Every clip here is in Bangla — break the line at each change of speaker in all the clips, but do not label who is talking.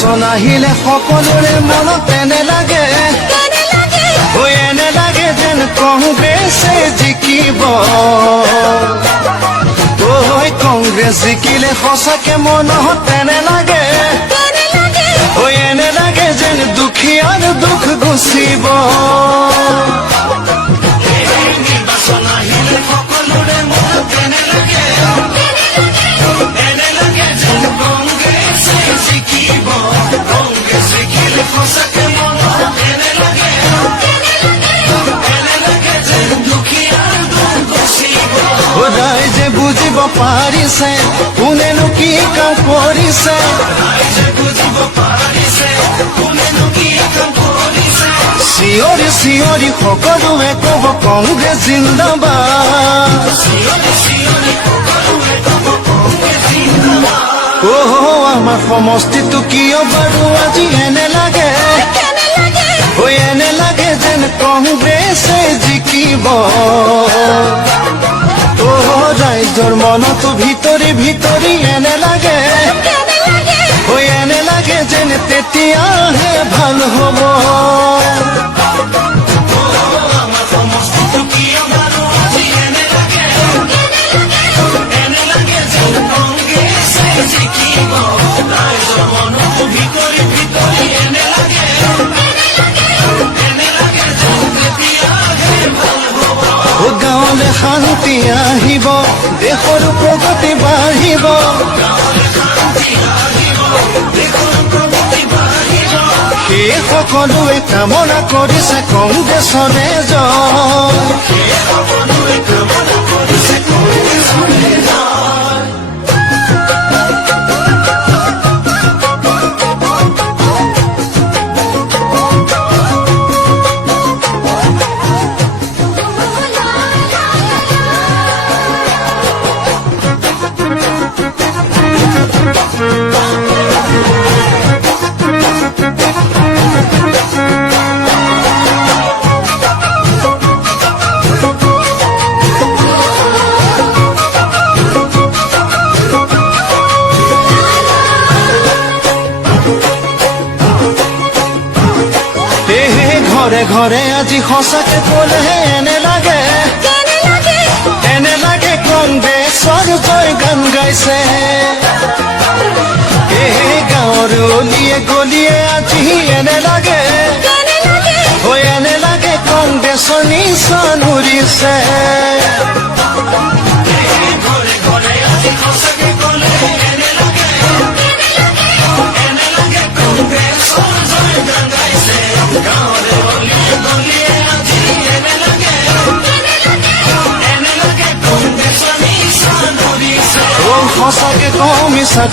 আহিলে সকলোৰে মনত এনে লাগে। ঐ এনে লাগে যেন কংগ্ৰেছে জিকিব। ঐ কংগ্ৰেছ জিকিলে সঁচাকে মনত এনে লাগে। ঐ এনে লাগে যেন দুখীয়াৰ দুখ গুচিব নিৰ্বাচন আহিলে সকলোৰে মনত এনে লাগে। পাৰিছে কোনেনো কি কাম কৰিছে চিঞৰি চিঞৰি সকলোৱে ক'ব কংগ্ৰেছ জিন্দাবাদ। চিঞৰি চিঞৰি ক'ব কংগ্ৰেছ জিন্দাবাদ অ' আমাৰ সমষ্টিটো কিয় বাৰু আজি এনে লাগে? ঐ এনে লাগে যেন কংগ্ৰেছে জিকিব। অ ৰাইজৰ মনতো ভিতৰি ভিতৰি এনে লাগে। ঐ এনে লাগে যেন তেতিয়াহে ভালো হ'ব। গাঁৱলে শান্তি আহিব দেশৰ প্ৰগতি বাঢ়িব। সেই সকলোৱে কামনা কৰিছে কংগ্ৰেছৰে জয় ঘৰে আজি সঁচাকে ক'লেহে এনে লাগে? এনে লাগে কংগ্ৰেছৰ জয় গান গাইছে? এই গাঁৱৰ অলিয়ে গলিয়ে আজি এনে লাগে? হৈ এনে লাগে কংগ্ৰেছৰ নিচান উৰিছে?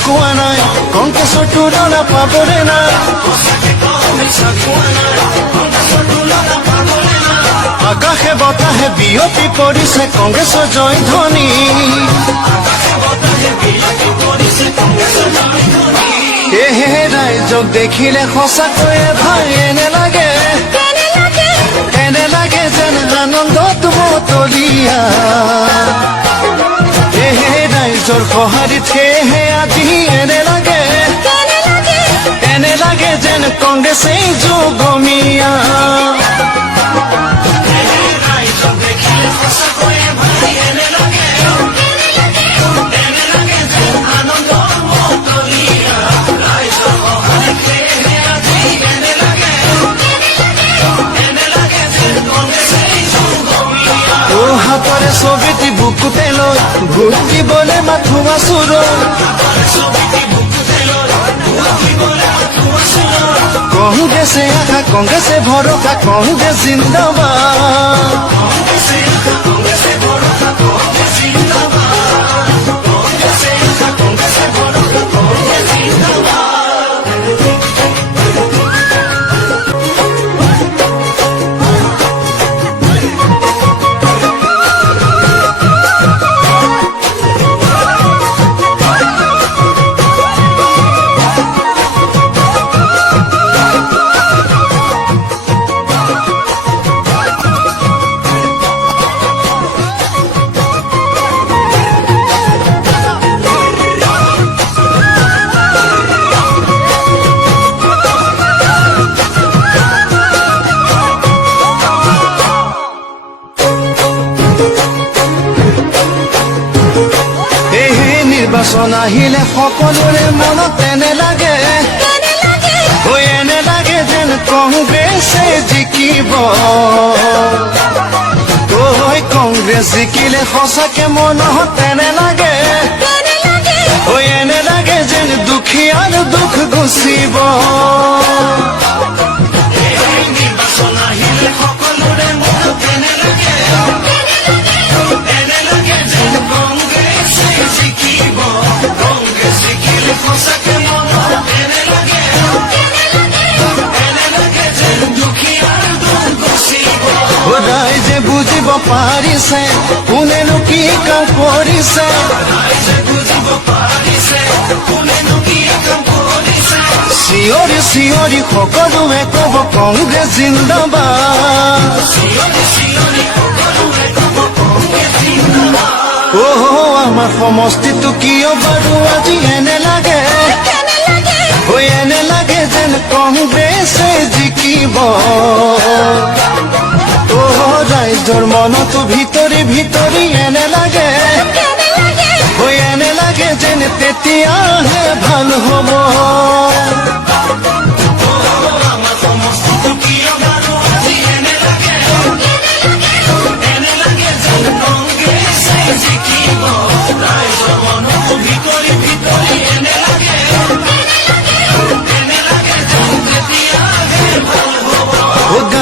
কোৱা নাই কংগ্ৰেছৰ তুলনা পাবৰে নাই। আকাশে বতাহে বিয়পি পৰিছে কংগ্ৰেছৰ জয় ধ্বনি সেয়েহে ৰাইজক দেখিলে সঁচাকৈয়ে ভাই, এনে লাগে। এনে লাগে যেন আনন্দত মতলীয়া সেয়েহে ৰাইজৰ সঁহাৰিত সেয়েহে আজি এনে লাগে। এনে লাগে যেন কংগ্ৰেছেই যোগমীয়া ও হাতৰে পেল বুকুতে বলে ভোট দিবলৈ মাথো আচুৰ কংগ্ৰেছে আশা কংগ্ৰেছে ভৰসা কংগ্ৰেছ জিন্দাবাদ। নিৰ্বাচন আহিলে সকলোৰে মনত তেনে লাগে। হৈ এনে লাগে যেন কংগ্ৰেছে জিকিব। ঐ কংগ্ৰেছ জিকিলে সঁচাকে মনত তেনে লাগে। কৰিছে ৰাইজে বুজিব পাৰিছে কোনেনো কি কাম কৰিছে চিঞৰি চিঞৰি সকলোৱে ক'ব কংগ্ৰেছ জিন্দাবাদ জিন্দাবাদ অ' আমাৰ সমষ্টিটো কিয় বাৰু আজি এনে লাগে। হৈ এনে লাগে যেন কংগ্ৰেছে জিকিব। অ ৰাইজৰ মনতো ভিতৰি ভিতৰি এনে লাগে। হৈ এনে লাগে যেন তেতিয়াহে ভালো হ'ব।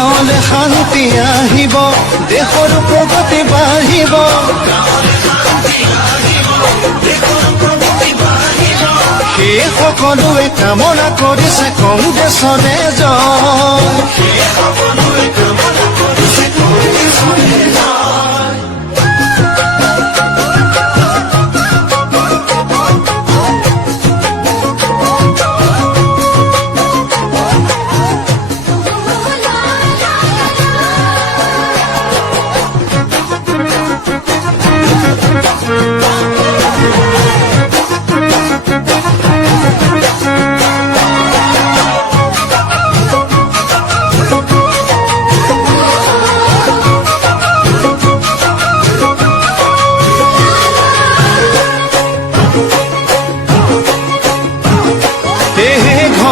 গাঁৱলৈ শান্তি আহিব দেশৰ প্ৰগতি বাঢ়িব। সেই সকলোৱে কামনা কৰিছে কংগ্ৰেছৰে জয়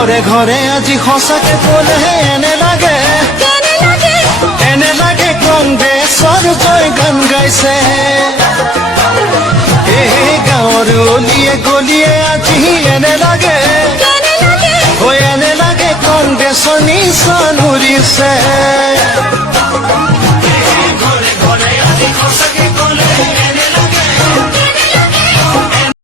ঘরে ঘরে আজি সঁচাকে ক'লে এনে লাগে। এনে লাগে কংগ্ৰেছৰ জয় গান গাইছে। এই গাঁৱৰ অলিয়ে গলিয়ে আজি এনে লাগে। হৈ এনে লাগে কংগ্ৰেছৰ নিচান উৰিছে। ঘৰে ঘৰে আজি সঁচাকে ক'লে